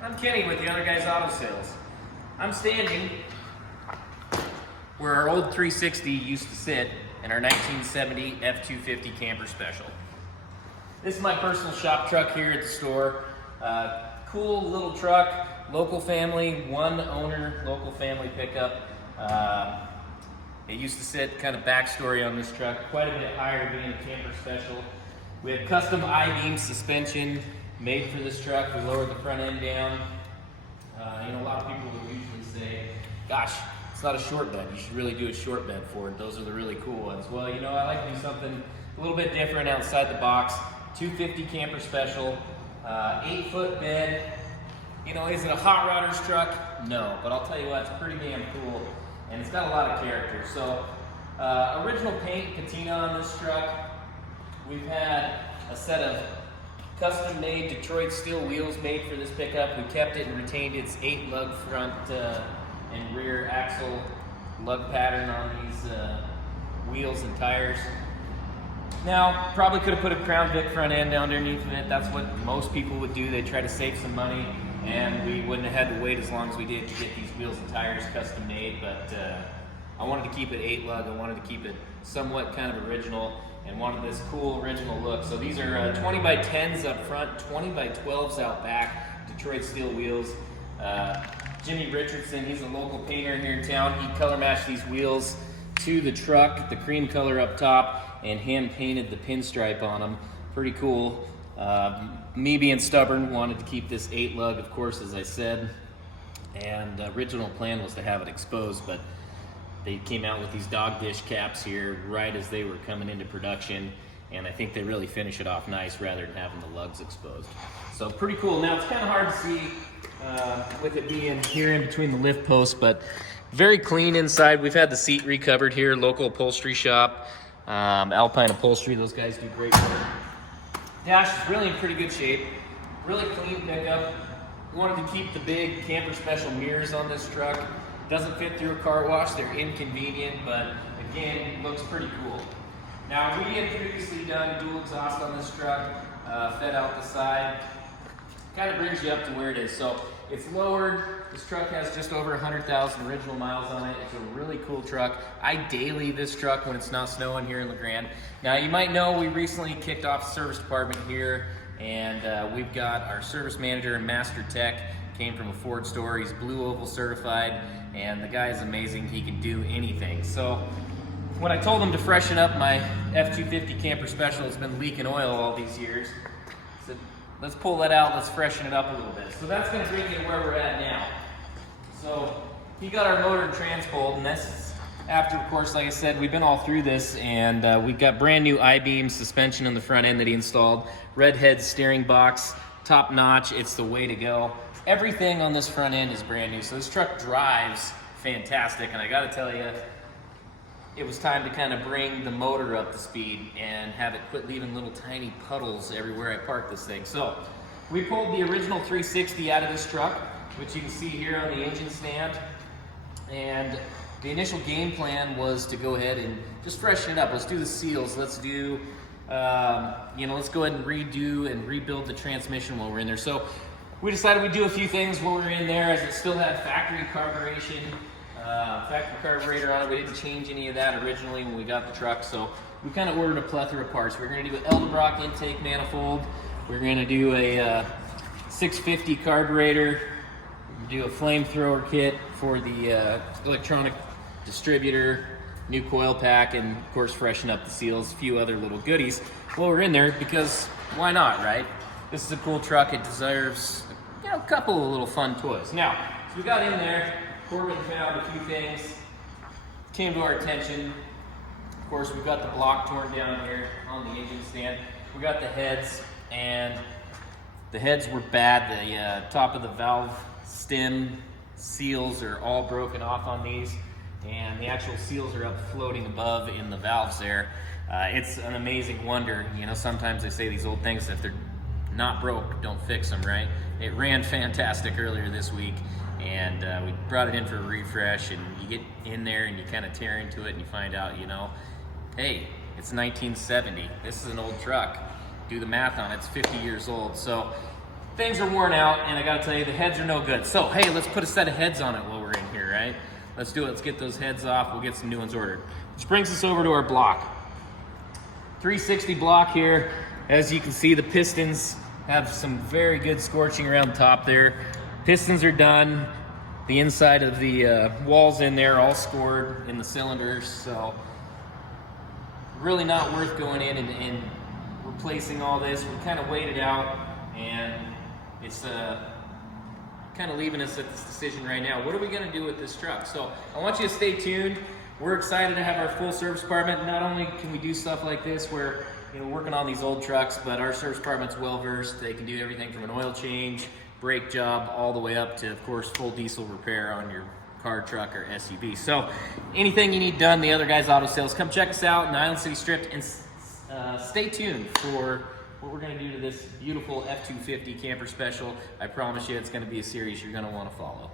I'm Kenny with the Other Guys Auto Sales. I'm standing where our old 360 used to sit in our 1970 F-250 Camper Special. This is my personal shop truck here at the store. Cool little truck, local family, one owner, local family pickup. It used to sit, kind of backstory on this truck, quite a bit higher being a Camper Special. We had custom I-beam suspension made for this truck. We lowered the front end down. A lot of people will usually say, gosh, it's not a short bed. You should really do a short bed for it. Those are the really cool ones. Well, I like to do something a little bit different outside the box. 250 Camper Special, 8-foot bed. Is it a hot rodders truck? No, but I'll tell you what, it's pretty damn cool, and it's got a lot of character. So, original paint patina on this truck. We've had a set of custom-made Detroit steel wheels made for this pickup. We kept it and retained its 8-lug front and rear axle lug pattern on these wheels and tires. Now, probably could have put a Crown Vic front end underneath it. That's what most people would do. They try to save some money, and we wouldn't have had to wait as long as we did to get these wheels and tires custom made, but I wanted to keep it 8-lug. I wanted to keep it somewhat kind of original and wanted this cool original look. So these are 20 by 10s up front, 20 by 12s out back, Detroit steel wheels. Jimmy Richardson, he's a local painter here in town. He color matched these wheels to the truck, the cream color up top, and hand painted the pinstripe on them. Pretty cool. Me being stubborn, wanted to keep this 8-lug, of course, as I said, and original plan was to have it exposed, but they came out with these dog dish caps here right as they were coming into production, and I think they really finish it off nice rather than having the lugs exposed. So pretty cool. Now it's kind of hard to see with it being here in between the lift posts, but very clean inside. We've had the seat recovered here, local upholstery shop, Alpine Upholstery. Those guys do great work. Dash is really in pretty good shape. Really clean pickup. We wanted to keep the big Camper Special mirrors on this truck. Doesn't fit through a car wash. They're inconvenient, but again, looks pretty cool. Now, we had previously done dual exhaust on this truck, fed out the side. Kind of brings you up to where it is. So it's lowered. This truck has just over 100,000 original miles on it. It's a really cool truck. I daily this truck when it's not snowing here in LeGrand. Now, you might know we recently kicked off the service department here, and we've got our service manager and master tech. Came from a Ford store. He's Blue Oval certified, and the guy is amazing. He can do anything. So when I told him to freshen up my F-250 Camper Special, it's been leaking oil all these years, I said, let's pull that out, let's freshen it up a little bit. So that's going to bring you to where we're at now. So he got our motor and transpolled, and that's after, of course, like I said, we've been all through this, and we've got brand new I-beam suspension on the front end that he installed, red head steering box, top notch. It's the way to go. Everything on this front end is brand new, so this truck drives fantastic, and I gotta tell you, it was time to kind of bring the motor up to speed and have it quit leaving little tiny puddles everywhere I park this thing. So we pulled the original 360 out of this truck, which you can see here on the engine stand, and the initial game plan was to go ahead and just freshen it up. Let's do the seals, let's do, let's go ahead and redo and rebuild the transmission while we're in there. So we decided we'd do a few things while we were in there, as it still had factory carburation, factory carburetor on it. We didn't change any of that originally when we got the truck, so we kind of ordered a plethora of parts. We're going to do an Edelbrock intake manifold. We're going to do a 650 carburetor. Do a flamethrower kit for the electronic distributor, new coil pack, and of course freshen up the seals, a few other little goodies while we're in there, because why not, right? This is a cool truck. It deserves a couple of little fun toys. Now, so we got in there, Corbin found a few things, came to our attention. Of course, we've got the block torn down here on the engine stand. We got the heads, and the heads were bad. The top of the valve stem seals are all broken off on these, and the actual seals are up floating above in the valves there. It's an amazing wonder. Sometimes they say these old things, if they're not broke, don't fix them, right? It ran fantastic earlier this week, and we brought it in for a refresh, and you get in there and you kind of tear into it and you find out, hey, it's 1970. This is an old truck. Do the math on it, it's 50 years old. So things are worn out, and I gotta tell you, the heads are no good. So, hey, let's put a set of heads on it while we're in here, right? Let's do it. Let's get those heads off. We'll get some new ones ordered. Which brings us over to our block. 360 block here. As you can see, the pistons have some very good scorching around the top there. Pistons are done. The inside of the walls in there all scored in the cylinders, so really not worth going in and replacing all this. We kind of waited out, and it's kind of leaving us at this decision right now. What are we going to do with this truck? So I want you to stay tuned. We're excited to have our full service department. Not only can we do stuff like this where, you know, working on these old trucks, but our service department's well versed. They can do everything from an oil change, brake job, all the way up to, of course, full diesel repair on your car, truck, or SUV. So anything you need done, the Other Guys Auto Sales, come check us out in Island City Strip, and stay tuned for what we're going to do to this beautiful F-250 camper special. I promise you it's going to be a series you're going to want to follow.